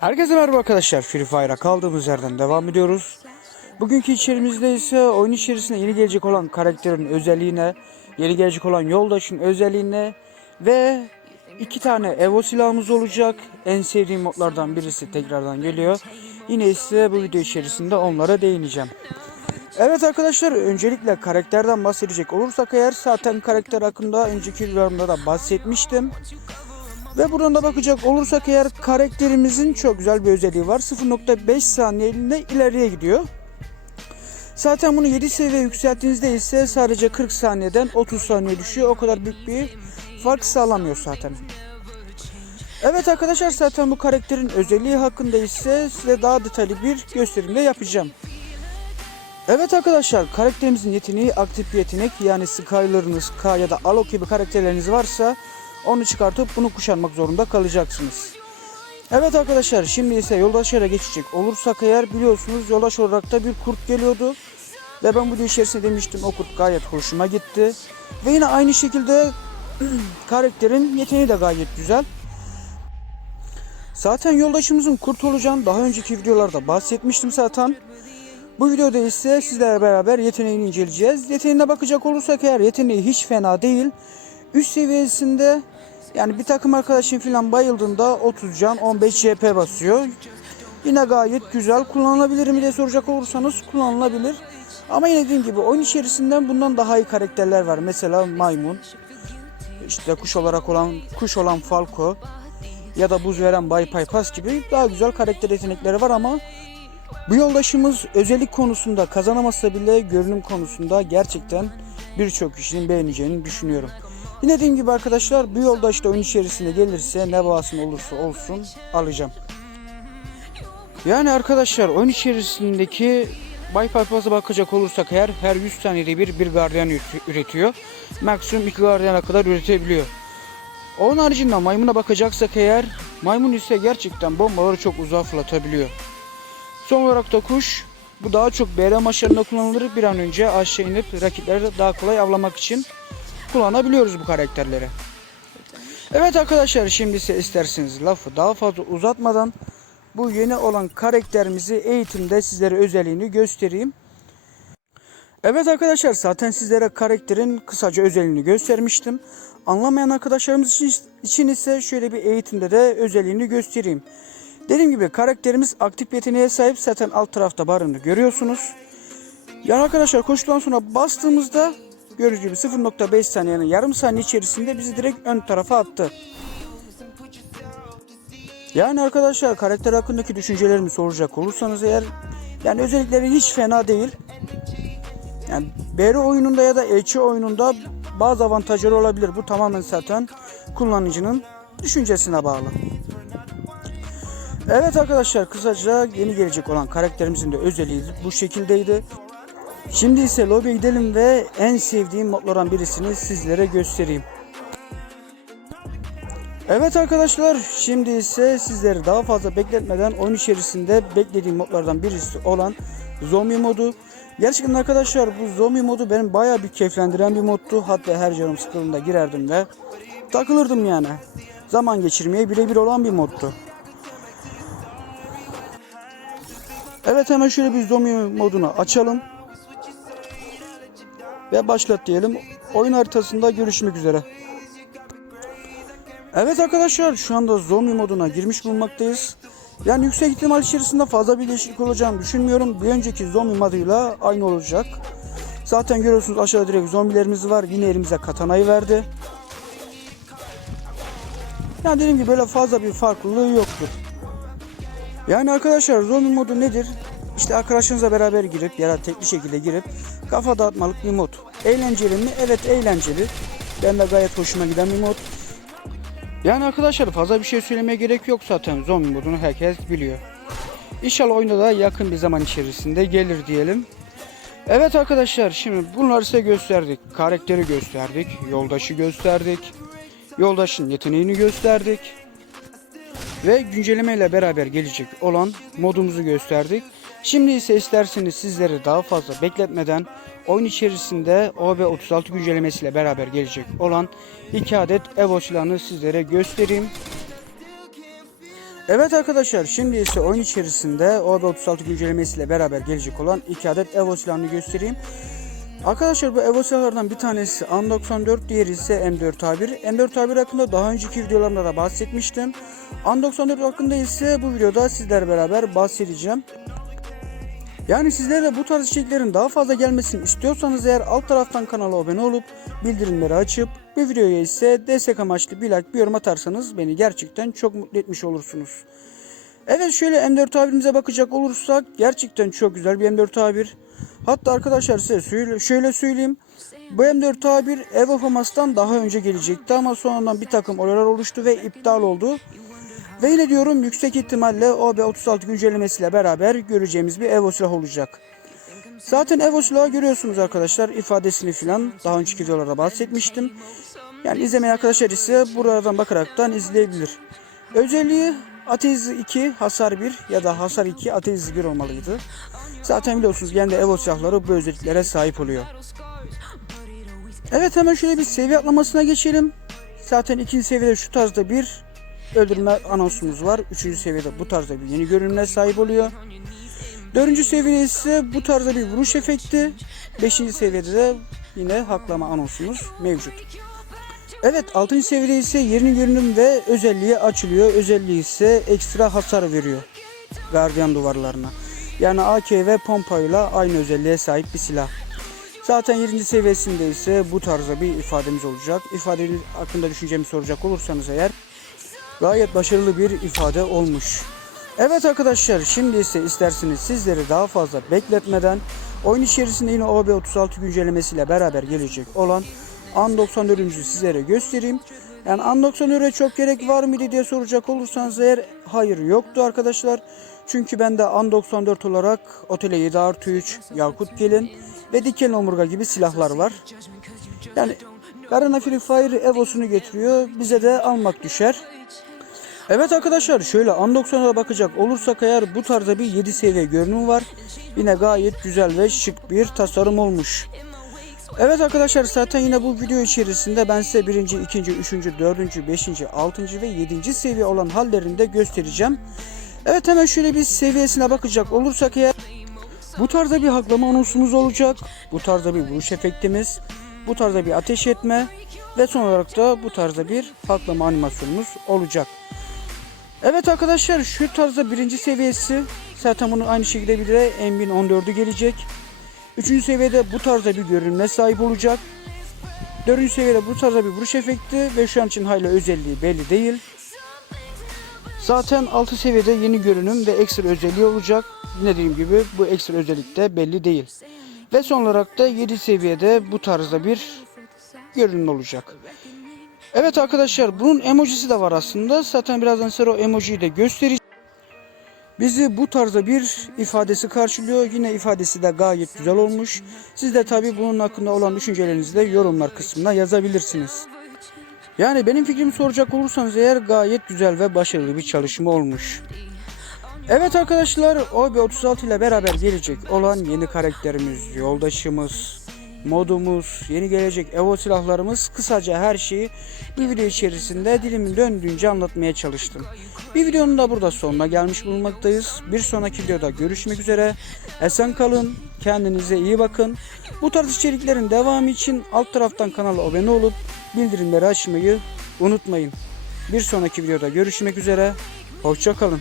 Herkese merhaba arkadaşlar. Free Fire'a kaldığımız yerden devam ediyoruz. Bugünkü içerimizde ise oyun içerisinde yeni gelecek olan karakterin özelliğine, yeni gelecek olan yoldaşın özelliğine ve iki tane Evo silahımız olacak. En sevdiğim modlardan birisi tekrardan geliyor. Yine ise bu video içerisinde onlara değineceğim. Evet arkadaşlar öncelikle karakterden bahsedecek olursak eğer zaten karakter hakkında önceki videolarımda da bahsetmiştim. Ve buradan da bakacak olursak eğer karakterimizin çok güzel bir özelliği var. 0.5 saniyeliğinde ileriye gidiyor. Zaten bunu 7 seviye yükselttiğinizde ise sadece 40 saniyeden 30 saniye düşüyor. O kadar büyük bir fark sağlamıyor zaten. Evet arkadaşlar zaten bu karakterin özelliği hakkında ise size daha detaylı bir gösterimde yapacağım. Evet arkadaşlar karakterimizin yeteneği aktif bir yetenek yani Skyler'ınız, K ya da Alok gibi karakterleriniz varsa onu çıkartıp bunu kuşanmak zorunda kalacaksınız. Evet arkadaşlar şimdi ise yoldaşlara geçecek olursak eğer biliyorsunuz yoldaş olarak da bir kurt geliyordu. Ve ben bu video içerisinde demiştim o kurt gayet hoşuma gitti. Ve yine aynı şekilde karakterin yeteneği de gayet güzel. Zaten yoldaşımızın kurt olacağını daha önceki videolarda bahsetmiştim zaten. Bu videoda ise sizlerle beraber yeteneğini inceleyeceğiz. Yeteneğine bakacak olursak eğer yeteneği hiç fena değil. Üst seviyesinde yani bir takım arkadaşın falan bayıldığında 30 can 15 CP basıyor. Yine gayet güzel. Kullanılabilir mi diye soracak olursanız kullanılabilir. Ama yine dediğim gibi oyun içerisinden bundan daha iyi karakterler var. Mesela maymun, işte kuş olarak olan kuş olan Falco ya da buz veren Bay Paypas gibi daha güzel karakter yetenekleri var ama bu yoldaşımız özellik konusunda kazanamasa bile görünüm konusunda gerçekten birçok kişinin beğeneceğini düşünüyorum. Yine dediğim gibi arkadaşlar bu yoldaş da oyun içerisinde gelirse ne bahasına olursa olsun alacağım. Yani arkadaşlar oyun içerisindeki Bay Paypas'a bakacak olursak eğer her 100 saniyede bir bir gardiyan üret- üretiyor. Maksimum 2 gardiyana kadar üretebiliyor. Onun haricinde maymuna bakacaksak eğer maymun ise gerçekten bombaları çok uzağa fırlatabiliyor. Son olarak da kuş bu daha çok BR maçlarında kullanılır. Bir an önce aşağı inip rakipleri daha kolay avlamak için kullanabiliyoruz bu karakterleri. Evet arkadaşlar şimdi ise isterseniz lafı daha fazla uzatmadan bu yeni olan karakterimizi eğitimde sizlere özelliğini göstereyim. Evet arkadaşlar zaten sizlere karakterin kısaca özelliğini göstermiştim. Anlamayan arkadaşlarımız için, için ise şöyle bir eğitimde de özelliğini göstereyim. Dediğim gibi karakterimiz aktif yeteneğe sahip zaten alt tarafta barını görüyorsunuz. Yani arkadaşlar koştuktan sonra bastığımızda gördüğünüz gibi 0.5 saniyenin yarım saniye içerisinde bizi direkt ön tarafa attı. Yani arkadaşlar karakter hakkındaki düşüncelerimi soracak olursanız eğer yani özellikleri hiç fena değil. Yani BR oyununda ya da EC oyununda bazı avantajları olabilir. Bu tamamen zaten kullanıcının düşüncesine bağlı. Evet arkadaşlar kısaca yeni gelecek olan karakterimizin de özelliği bu şekildeydi. Şimdi ise lobiye gidelim ve en sevdiğim modlardan birisini sizlere göstereyim. Evet arkadaşlar şimdi ise sizleri daha fazla bekletmeden oyun içerisinde beklediğim modlardan birisi olan zombi modu. Gerçekten arkadaşlar bu zombi modu benim bayağı bir keyiflendiren bir moddu. Hatta her canım sıkıldığında girerdim ve takılırdım yani. Zaman geçirmeye birebir olan bir moddu. Evet hemen şöyle bir zombi modunu açalım. Ve başlat diyelim. Oyun haritasında görüşmek üzere. Evet arkadaşlar şu anda zombi moduna girmiş bulunmaktayız. Yani yüksek ihtimal içerisinde fazla bir değişiklik olacağını düşünmüyorum. Bir önceki zombi moduyla aynı olacak. Zaten görüyorsunuz aşağıda direkt zombilerimiz var. Yine elimize katanayı verdi. Yani dediğim gibi böyle fazla bir farklılığı yoktur. Yani arkadaşlar zombi modu nedir? İşte arkadaşınızla beraber girip ya da tek bir şekilde girip kafa dağıtmalık bir mod. Eğlenceli mi? Evet eğlenceli. Ben de gayet hoşuma giden bir mod. Yani arkadaşlar fazla bir şey söylemeye gerek yok zaten zombi modunu herkes biliyor. İnşallah oyunda da yakın bir zaman içerisinde gelir diyelim. Evet arkadaşlar şimdi bunları size gösterdik. Karakteri gösterdik, yoldaşı gösterdik. Yoldaşın yeteneğini gösterdik. Ve güncelleme ile beraber gelecek olan modumuzu gösterdik. Şimdi ise isterseniz sizleri daha fazla bekletmeden oyun içerisinde OB36 güncellemesiyle beraber gelecek olan 2 adet Evo silahını sizlere göstereyim. Evet arkadaşlar şimdi ise oyun içerisinde OB36 güncellemesiyle beraber gelecek olan 2 adet Evo silahını göstereyim. Arkadaşlar bu Evo silahlardan bir tanesi An94 diğeri ise M4A1. M4A1 hakkında daha önceki videolarımda da bahsetmiştim. An94 hakkında ise bu videoda sizlerle beraber bahsedeceğim. Yani sizler de bu tarz içeriklerin daha fazla gelmesini istiyorsanız eğer alt taraftan kanala abone olup bildirimleri açıp bu videoya ise destek amaçlı bir like bir yorum atarsanız beni gerçekten çok mutlu etmiş olursunuz. Evet şöyle M4A1'imize bakacak olursak gerçekten çok güzel bir M4A1. Hatta arkadaşlar size şöyle söyleyeyim. Bu M4A1 Evo Famas'tan daha önce gelecekti ama sonradan bir takım olaylar oluştu ve iptal oldu. Ve yine diyorum yüksek ihtimalle OB36 güncellemesiyle beraber göreceğimiz bir Evo silah olacak. Zaten Evo silahı görüyorsunuz arkadaşlar ifadesini filan daha önceki videolarda bahsetmiştim. Yani izlemeyen arkadaşlar ise buradan bakaraktan izleyebilir. Özelliği Ateist 2 hasar 1 ya da hasar 2 Ateist 1 olmalıydı. Zaten biliyorsunuz genelde Evo silahları bu özelliklere sahip oluyor. Evet hemen şöyle bir seviye atlamasına geçelim. Zaten ikinci seviyede şu tarzda bir öldürme anonsumuz var. Üçüncü seviyede bu tarzda bir yeni görünümle sahip oluyor. Dördüncü seviyede ise bu tarzda bir vuruş efekti. Beşinci seviyede de yine haklama anonsumuz mevcut. Evet 6. seviyede ise yeni görünüm ve özelliği açılıyor. Özelliği ise ekstra hasar veriyor gardiyan duvarlarına. Yani AK ve pompayla aynı özelliğe sahip bir silah. Zaten 7. seviyesinde ise bu tarzda bir ifademiz olacak. İfade hakkında düşüncemi soracak olursanız eğer gayet başarılı bir ifade olmuş. Evet arkadaşlar şimdi ise isterseniz sizleri daha fazla bekletmeden oyun içerisinde yine OB36 güncellemesiyle beraber gelecek olan An 94'ümüzü sizlere göstereyim. Yani An 94'e çok gerek var mıydı diye soracak olursanız eğer hayır yoktu arkadaşlar. Çünkü bende An 94 olarak Otele 7 artı 3, Yakut Gelin ve Diken Omurga gibi silahlar var. Yani Garena Free Fire Evo'sunu getiriyor. Bize de almak düşer. Evet arkadaşlar şöyle An bakacak olursak eğer bu tarzda bir 7 seviye görünüm var. Yine gayet güzel ve şık bir tasarım olmuş. Evet arkadaşlar zaten yine bu video içerisinde ben size birinci, ikinci, üçüncü, dördüncü, beşinci, altıncı ve yedinci seviye olan hallerini de göstereceğim. Evet hemen şöyle bir seviyesine bakacak olursak eğer bu tarzda bir haklama anonsumuz olacak. Bu tarzda bir vuruş efektimiz. Bu tarzda bir ateş etme. Ve son olarak da bu tarzda bir haklama animasyonumuz olacak. Evet arkadaşlar şu tarzda birinci seviyesi zaten bunun aynı şekilde bir de M1014'ü gelecek. Üçüncü seviyede bu tarzda bir görünüme sahip olacak. Dördüncü seviyede bu tarzda bir vuruş efekti ve şu an için hala özelliği belli değil. Zaten altı seviyede yeni görünüm ve ekstra özelliği olacak. Dediğim gibi bu ekstra özellik de belli değil. Ve son olarak da 7 seviyede bu tarzda bir görünüm olacak. Evet arkadaşlar bunun emojisi de var aslında. Zaten birazdan sonra o emojiyi de göstereceğim. Bizi bu tarzda bir ifadesi karşılıyor. Yine ifadesi de gayet güzel olmuş. Siz de tabi bunun hakkında olan düşüncelerinizi de yorumlar kısmına yazabilirsiniz. Yani benim fikrimi soracak olursanız eğer gayet güzel ve başarılı bir çalışma olmuş. Evet arkadaşlar OB36 ile beraber gelecek olan yeni karakterimiz, yoldaşımız, modumuz, yeni gelecek Evo silahlarımız kısaca her şeyi bir video içerisinde dilimin döndüğünce anlatmaya çalıştım. Bir videonun da burada sonuna gelmiş bulunmaktayız. Bir sonraki videoda görüşmek üzere. Esen kalın, kendinize iyi bakın. Bu tarz içeriklerin devamı için alt taraftan kanala abone olup bildirimleri açmayı unutmayın. Bir sonraki videoda görüşmek üzere. Hoşçakalın.